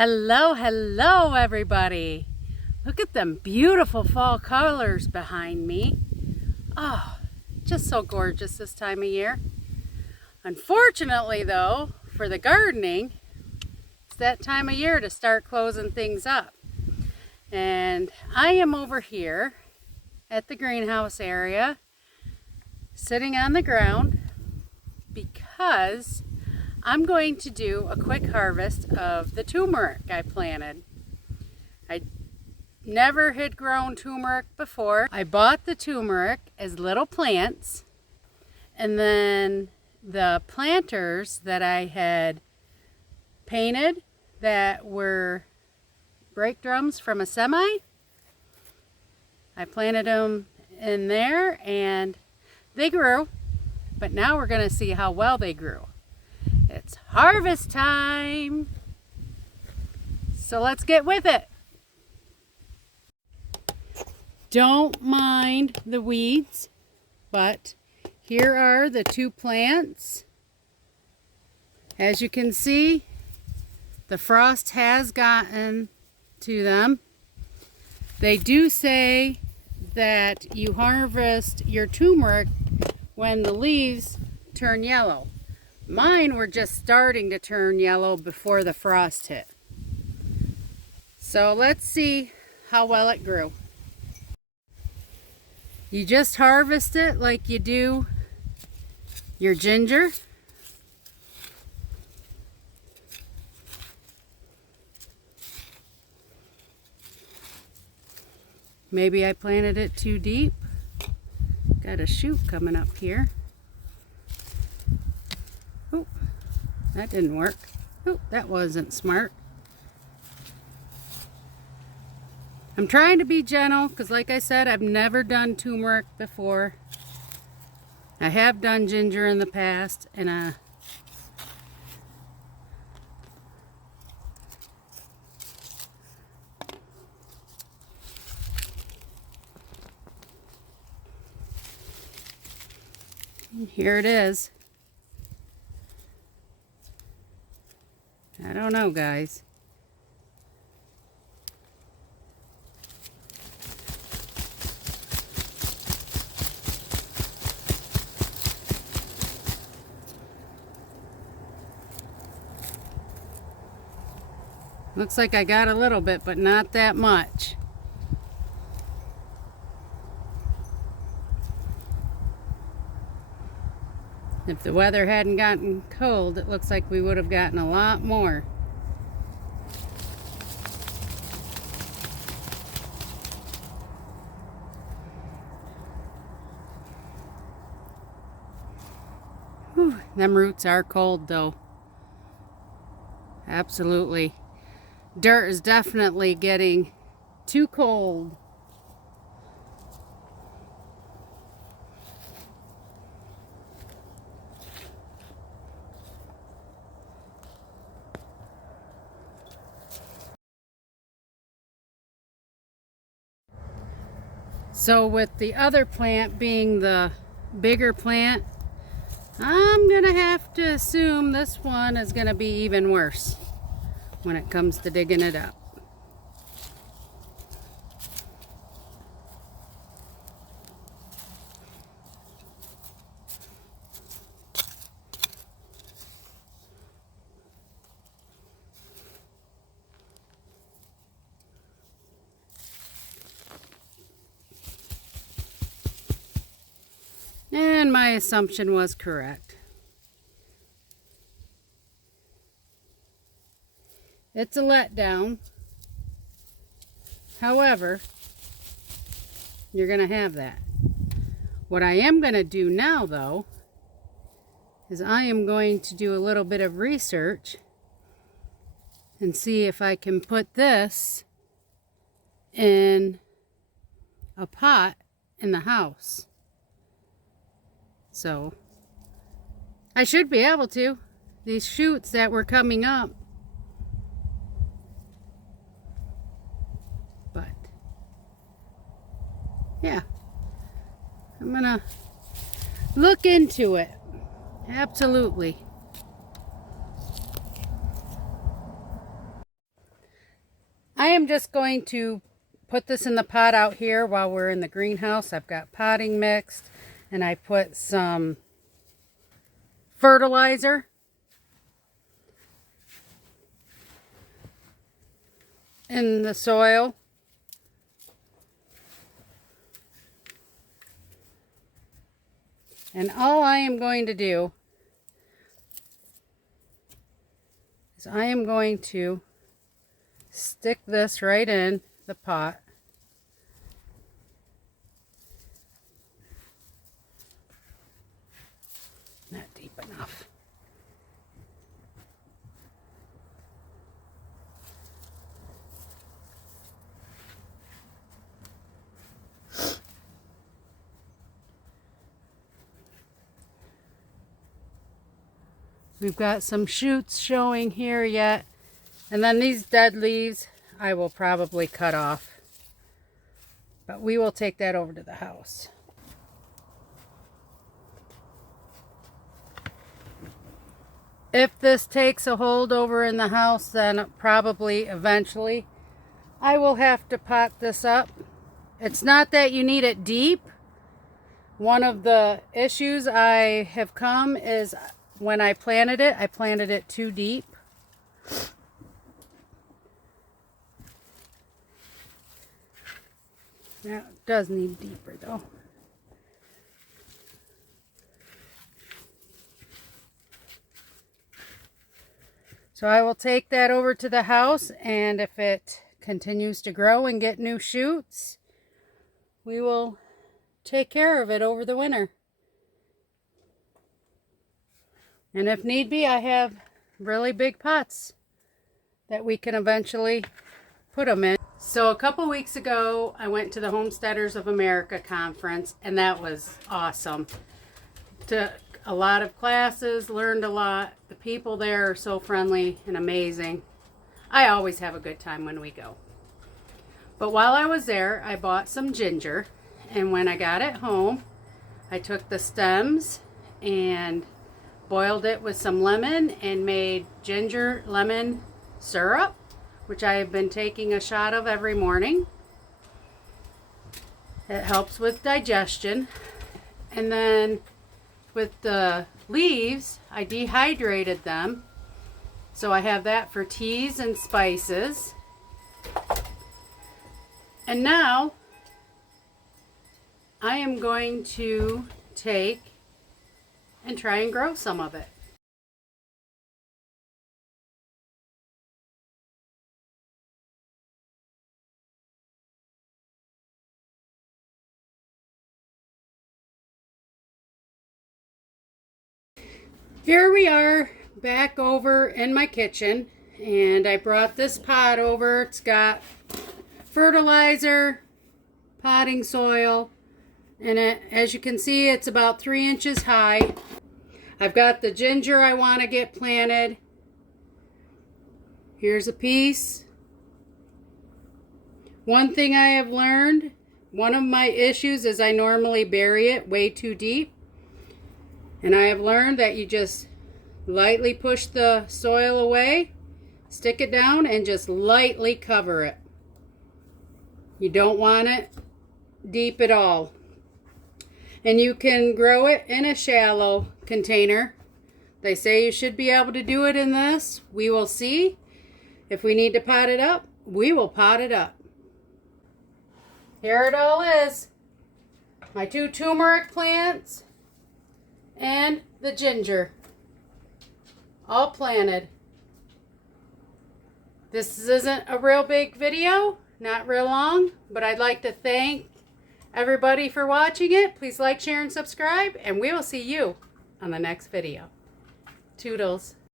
Hello, hello everybody. Look at them beautiful fall colors behind me. Oh, just so gorgeous this time of year. Unfortunately though, for the gardening, it's that time of year to start closing things up. And I am over here at the greenhouse area, sitting on the ground because I'm going to do a quick harvest of the turmeric I planted. I never had grown turmeric before. I bought the turmeric as little plants, and then the planters that I had painted that were brake drums from a semi, I planted them in there and they grew, but now we're going to see how well they grew. It's harvest time, so let's get with it. Don't mind the weeds, but here are the two plants. As you can see, the frost has gotten to them. They do say that you harvest your turmeric when the leaves turn yellow. Mine were just starting to turn yellow before the frost hit. So let's see how well it grew. You just harvest it like you do your ginger. Maybe I planted it too deep. Got a shoot coming up here. Oh, that didn't work. Oh, that wasn't smart. I'm trying to be gentle because, like I said, I've never done turmeric before. I have done ginger in the past, and here it is. I don't know, guys. Looks like I got a little bit, but not that much. If the weather hadn't gotten cold, it looks like we would have gotten a lot more. Whew, them roots are cold though. Absolutely. Dirt is definitely getting too cold. So with the other plant being the bigger plant, I'm gonna have to assume this one is gonna be even worse when it comes to digging it up. And my assumption was correct. It's a letdown. However, you're going to have that. What I am going to do now, though, is I am going to do a little bit of research and see if I can put this in a pot in the house. So, I should be able to. These shoots that were coming up. But, yeah. I'm gonna look into it. Absolutely. am just going to put this in the pot out here while we're in the greenhouse. I've got potting mixed, and I put some fertilizer. In the soil. And all I am going to do is I am going to stick this right in the pot. Not deep enough. We've got some shoots showing here yet. And then these dead leaves I will probably cut off. But we will take that over to the house. If this takes a hold over in the house, then probably eventually I will have to pot this up. It's not that you need it deep. One of the issues I have come is when I planted it too deep. Now it does need deeper though. So I will take that over to the house, and if it continues to grow and get new shoots, we will take care of it over the winter. And if need be, I have really big pots that we can eventually put them in. So a couple weeks ago, I went to the Homesteaders of America conference, and that was awesome. Took a lot of classes, learned a lot. The people there are so friendly and amazing. I always have a good time when we go. But while I was there, I bought some ginger, and when I got it home, I took the stems and boiled it with some lemon and made ginger lemon syrup, which I have been taking a shot of every morning. It helps with digestion. And then with the leaves, I dehydrated them. So I have that for teas and spices. And now I am going to take and try and grow some of it. Here we are back over in my kitchen, and I brought this pot over. It's got fertilizer, potting soil in it. As you can see, it's about 3 inches high. I've got the ginger I want to get planted. Here's a piece. One thing I have learned, one of my issues is I normally bury it way too deep. And I have learned that you just lightly push the soil away, stick it down, and just lightly cover it. You don't want it deep at all. And you can grow it in a shallow container. They say you should be able to do it in this. We will see. If we need to pot it up, we will pot it up. Here it all is. My 2 turmeric plants and the ginger. All planted. This isn't a real big video, not real long, but I'd like to thank everybody for watching it. Please like, share, and subscribe, and we will see you on the next video. Toodles.